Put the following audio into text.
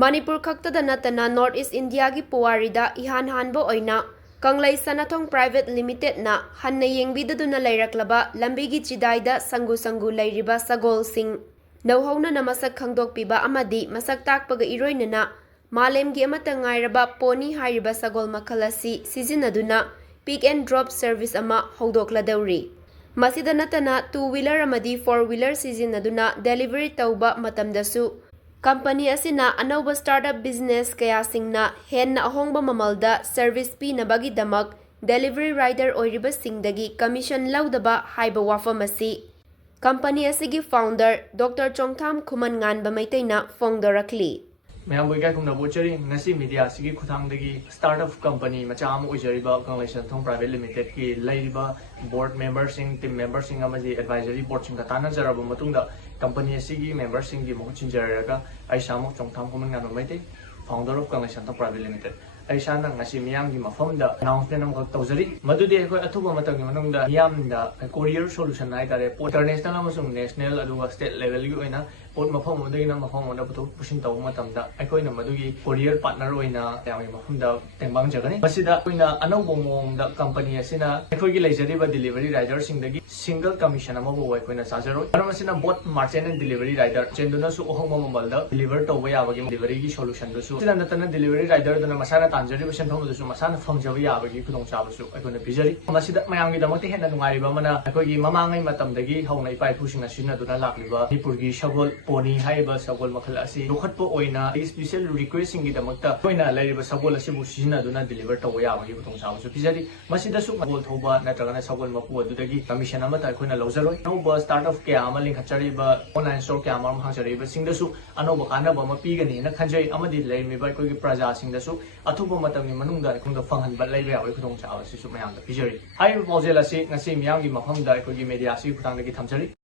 Manipur khaktada natana North East India gi puwarida ihan hanbo oina Kanglei Sanathong Pvt Ltd na hanna yengbidaduna lairaklaba lambigi chidaida sangu lairiba sagol sing nauhauna na masak khangdokpiba amadi masak takpaga iroinana malemgi amata ngairaba pony hariba sagol makhalasi sizinaduna pick and drop service ama howdokladawri masida natana two-wheeler amadi four-wheeler sizinaduna delivery tauba matamdasu Company asina anauba startup business kaya singna henna ahongba mamalda service pi na bagi damak delivery rider oiriba singdagi commission laudaba haiba wafamasi. Company asigi founder Dr. Chongtham Khuman nganba maitaina fongdarakli. Mayam boy kumna bochari ngasi media asigi khuthangdagi startup company macha am oijariba Kanglei Sanathong Pvt Ltd ki laiba board members team members amadi advisory board singa tana jaraba matungda company asigi members gi mo chinjaraga aisha mo Chongtham Khuman nganba maite founder of Kanglei Sanathong Pvt Ltd aisha na ngasi miyam gi mafamda announcement am tawjari madudi ekoi athuba matang manungda miyamda courier solution ai tare international amasung national aduga state level gi oina pot mafam odagina mafam oda putu pushing taw matamda ekoi na madugi courier partner oina yami mafamda tengbang jagani masida oina anaubo mongda company asina ekoi gi leijariba delivery rider singdagi single commission amabu ekoi na sajaro aramasina bot merchant and delivery rider chenduna su ohong mamalda deliver tawba yabagi delivery gi solution du su sida natana delivery rider duna masana tanjariba senthom du su masana famjaba yabagi khudong chabasu ekoi na bijari masida mayam gi damakte henna nungariba mana ekoi gi mamangai matamdagi hauna ipai phusing asina duna lakliba Manipur gi sagol pony haiba sagol makhal asi lokhatpo oina special requesting gi damakta oina lairiba sagol asi bu sina duna deliver tawba yabagi khudong chabasu bijari masida su sagol thoba natragana sagol mapu adudagi commission amata ekoi na lawjaroi no startup kya ama linkhachariba online store kya ama hangchariba singdasu anoba kanaba ma pigani na khanjai amadi laimiba ekoi gi praja singdasu athuba matamni manungda ekongda fanghanba laiba yawi khudong chawa sisu mayamda bijari hai pojel asi ngasi miyam gi mafamda ekoi gi media asi khutangdagi thamjari